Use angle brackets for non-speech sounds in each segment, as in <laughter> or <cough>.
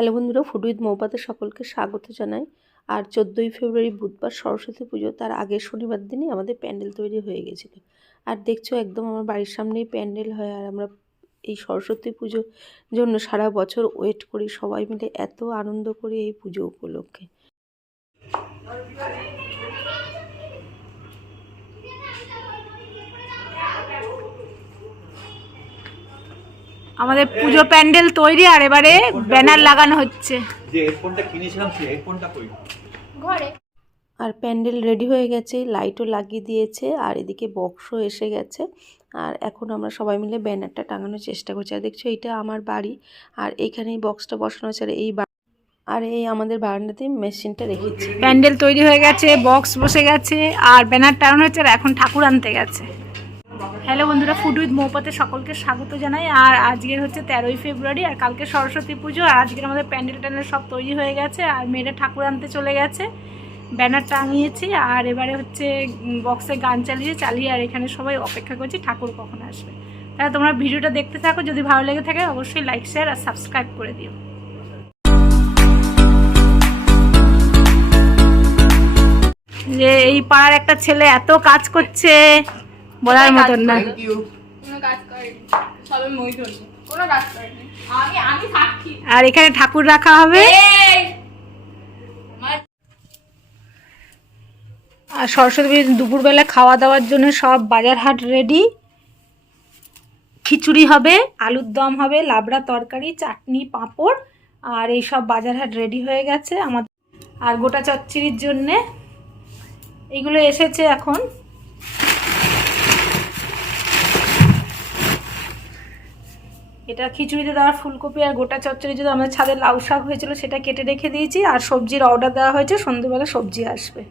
Hello বন্ধুরা food with মৌপাতে সকলকে স্বাগত জানাই। আর চোদ্দোই ফেব্রুয়ারি বুধবার সরস্বতী পুজো, তার আগের শনিবার দিনই আমাদের প্যান্ডেল তৈরি হয়ে গেছিল। আর দেখছ একদম আমার বাড়ির সামনেই প্যান্ডেল হয়, আর আমরা এই সরস্বতী পুজোর জন্য সারা বছর ওয়েট করি, সবাই মিলে এত আনন্দ করি এই পুজো উপলক্ষে। আমাদের পুজো প্যান্ডেল তৈরি আর এবারে ব্যানার লাগানো হচ্ছে। যে হেডফোনটা কিনেছিলাম সেই হেডফোনটা কই? আর প্যান্ডেল রেডি হয়ে গেছে লাইটও লাগিয়ে দিয়েছে আর এদিকে বক্সও এসে গেছে। আর এখন আমরা সবাই মিলে ব্যানারটা টাঙানোর চেষ্টা করছি। আর দেখছ এটা আমার বাড়ি আর এইখানেই বক্সটা বসানো আছে আর এই আর এই আমাদের বারান্দাতে মেশিনটা রেখেছি। প্যান্ডেল তৈরি হয়ে গেছে বক্স বসে গেছে আর ব্যানার টাঙানো হচ্ছে আর এখন ঠাকুর আনতে গেছে। হ্যালো বন্ধুরা ফুড উইথ মৌপাতে সকলকে স্বাগত জানাই। আর আজকের হচ্ছে তেরোই ফেব্রুয়ারি, আর কালকে সরস্বতী পুজো, আর আজকের আমাদের প্যান্ডেল ট্যান্ডেল সব তৈরি হয়ে গেছে, আর মেয়েরা ঠাকুর আনতে চলে গেছে। ব্যানার টাঙিয়েছি, আর এবারে হচ্ছে বক্সে গান চালিয়ে চালিয়ে, আর এখানে সবাই অপেক্ষা করছি ঠাকুর কখন আসবে। তাহলে তোমরা ভিডিওটা দেখতে থাকো, যদি ভালো লেগে থাকে অবশ্যই লাইক শেয়ার আর সাবস্ক্রাইব করে দিও। যে এই পাড়ার একটা ছেলে এত কাজ করছে। বলার মতন না। আর এখানে ঠাকুর রাখা হবে। আর সরস্বতী দুপুরবেলা খাওয়া দাওয়ার জন্য সব বাজার হাট রেডি খিচুড়ি হবে আলুর দম হবে লাবড়া তরকারি চাটনি পাঁপড় আর এই সব বাজার হাট রেডি হয়ে গেছে আমাদের। আর গোটা চচ্চড়ির জন্যে। এইগুলো এসেছে এখন। এটা খিচুড়িতে দেওয়ার ফুলকপি আর গোটা চচ্চড়ি যদি আমাদের ছাদে লাউ শাক হয়েছিল সেটা কেটে রেখে দিয়েছি আর সবজির অর্ডার দেওয়া হয়েছে সন্ধ্যেবেলা সবজি আসবে।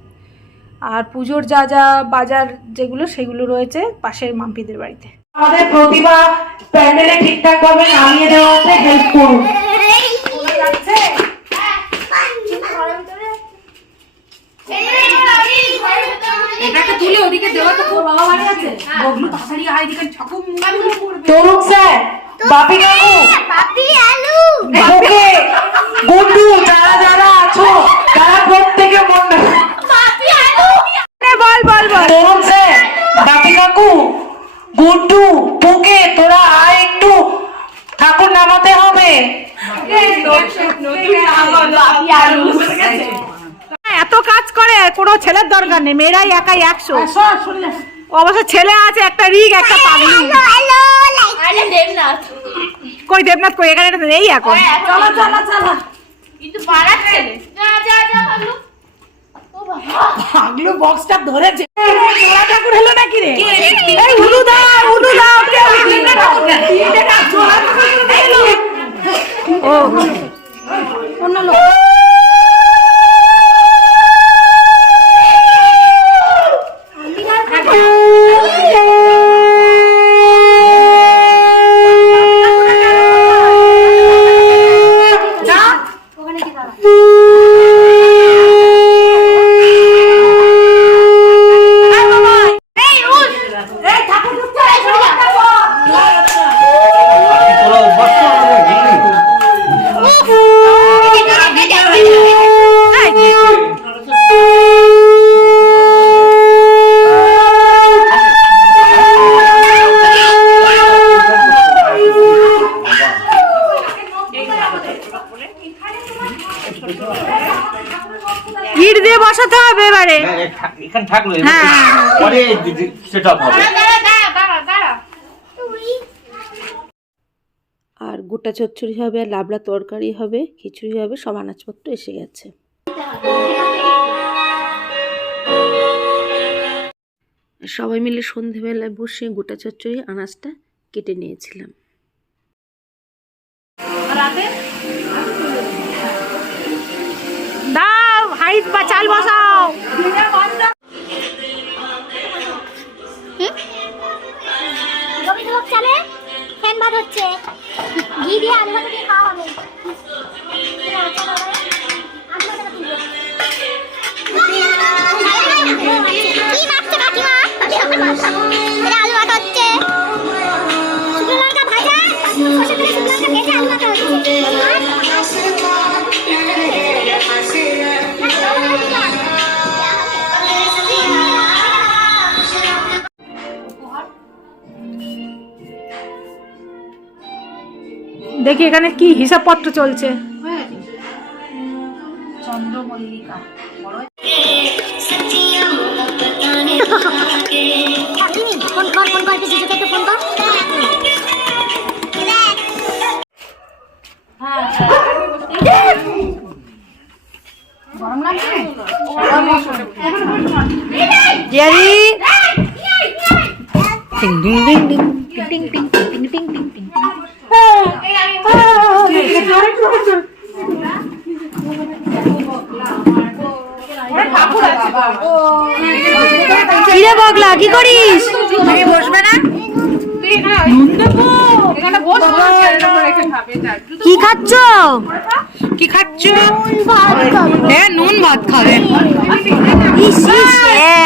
আর পুজোর যা যা বাজার যেগুলো সেগুলো রয়েছে পাশের মাম্পিদের বাড়িতে। আমাদের প্রতিভা প্যান্ডেলে ঠিকঠাক ভাবে নামিয়ে দেওয়া হচ্ছে হেল্প করুন। এটাকে তুলে ওদিকে দেওয়া তো খুব বাবা বাড়ি আছে। বগলু তাড়াতাড়ি আয় এদিকে ঠাকুর মুঙ্গাগুলো পড়বে তরুণ স্যার বাপি কাকু ওকে। গুড্ডু যারা যারা আছো তারা প্রত্যেকে মন্ডল বল বল বল। তরুণ স্যার বাপি কাকু গুড্ডু পুকে তোরা আয় একটু ঠাকুর নামাতে হবে। হ্যাঁ, এত কাজ করে কোনো ছেলের দরকার নেই মেয়েরাই একাই একশো। অবশ্য ছেলে আছে একটা রিগ একটা পাগলি। কই দেবনাথ কই এখানে নেই এখন চলো চলো চলো কিন্তু বাড়াচ্ছে যা যা যা ভাগলু ও বাবা পাগলু বক্সটা ধরেছে জোড়া ঠাকুর হলো নাকি রে এই উলু দাও উলু দাও কেউ ও অন্য লোক ইট দিয়ে বসাতে হবে এবারে। এখানে থাকল। হবে। আর গোটা চচ্চড়ি হবে আর লাবড়া তরকারি হবে খিচুড়ি হবে সব আনাজপত্র এসে গেছে। সবাই মিলে সন্ধেবেলায় বসে গোটা চচ্চড়ি আনাজটা কেটে নিয়েছিলাম। দাও হাইট বা চাল বসাও। হচ্ছে। দিয়ে খাওয়া হবে। কি কাকিমা? দেখি এখানে কি হিসাবপত্র চলছে। চন্দ্রমল্লিকা <laughs> কি খাচ্ছ? কি খাচ্ছ? হ্যাঁ নুন ভাত খাবে।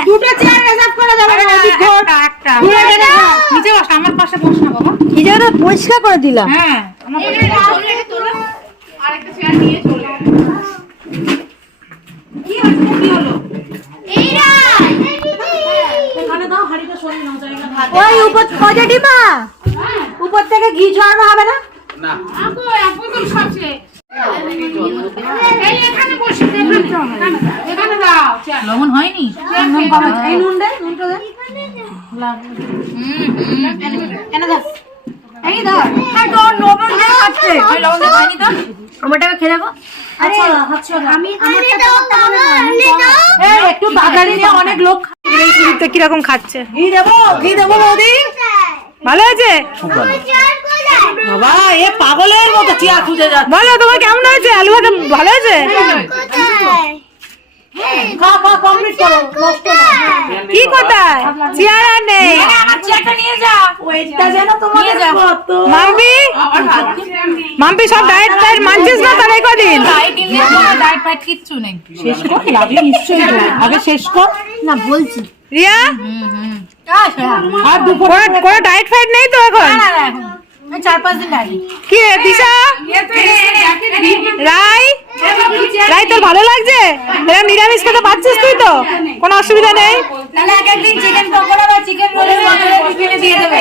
দুটো চেয়ার রিজার্ভ করা যাবে না একটা একটা। নিচে বস আমার পাশে বস না বাবা। কি জানো পরিষ্কার করে দিলাম। হ্যাঁ আমার পাশে আরেকটা চেয়ার নিয়ে চলে ওই উপর পজিটিভা উপর থেকে ঘি ছড়ানো হবে না? না। আপু আপু তো লবণ হয়নি? খেয়ে একটু তাড়াতাড়ি নিয়ে অনেক লোক কীরকম খাচ্ছে? ঘি দেবো ঘি দেবো বৌদি। ভালো আছে বাবা এ পাগলের মতো চেয়ার খুঁজে যাচ্ছে। বলো তোমার কেমন হয়েছে? আলু ভাতে ভালো হয়েছে? কি কোথায়? চেয়ার নেই। মাম্পি? মাম্পি সব ডায়েট ডায়েট মানছিস না তাহলে কদিন? কিচ্ছু নেই। শেষ কর আগে নিশ্চয়ই আগে শেষ কর। না বলছি। রিয়া? আর দুপুর কোনো কোনো ডায়েট ফাইট নেই তো এখন চার পাঁচ দিন আগে কি দিশা রাই রাই তোর ভালো লাগছে এরকম নিরামিষ খেতে পাচ্ছিস তুই তো কোনো অসুবিধা নেই তাহলে এক একদিন চিকেন পকোড়া বা চিকেন টিফিনে দিয়ে দেবে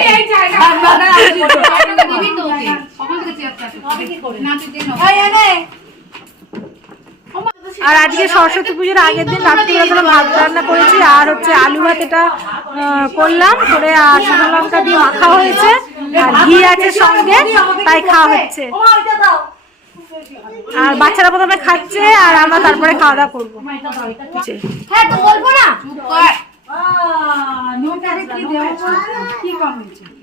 না তুই আর আজকে সরস্বতী পুজোর আগের দিন রাত্রিবেলা ভাত রান্না করেছি আর হচ্ছে আলু ভাত এটা করলাম করে আর শুকনো লঙ্কা দিয়ে মাখা হয়েছে আর ঘি আছে সঙ্গে তাই খাওয়া হচ্ছে। আর বাচ্চারা প্রথমে খাচ্ছে আর আমরা তারপরে খাওয়া দাওয়া করব। হ্যাঁ তো বলব না?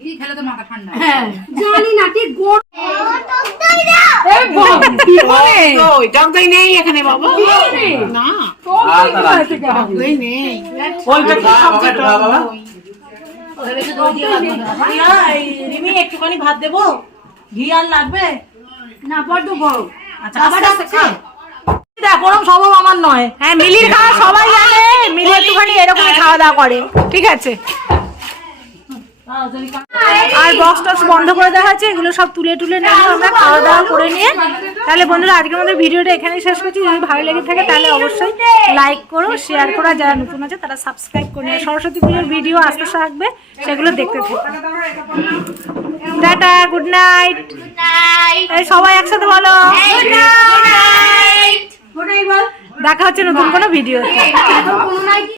কি খেলে তো মাথা ঠান্ডা। জানি না ঠিক নেই এখানে বাবা। না। রিমি একটুখানি ভাত দেবো। ঘি আর লাগবে? না বড্ড বড় আচ্ছা ওরম স্বভাব আমার নয়। হ্যাঁ মিলির খাওয়া সবাই জানে। মিলি একটুখানি এরকমই খাওয়া দাওয়া করে। ঠিক আছে। আর বক্স টক্স বন্ধ করে দেওয়া হয়েছে এগুলো সব তুলে তুলে নেব আমরা খাওয়া দাওয়া করে নিয়ে। তাহলে বন্ধুরা আজকে আমাদের ভিডিওটা এখানেই শেষ করছি। যদি ভালো লেগে থাকে তাহলে অবশ্যই লাইক করো শেয়ার করো যারা নতুন আছে তারা সাবস্ক্রাইব করে নিও। সরস্বতী পুজোর ভিডিও আসতে থাকবে সেগুলো দেখতে থাকো। টাটা গুড নাইট এই সবাই একসাথে বলো। দেখা হচ্ছে নতুন কোনো ভিডিও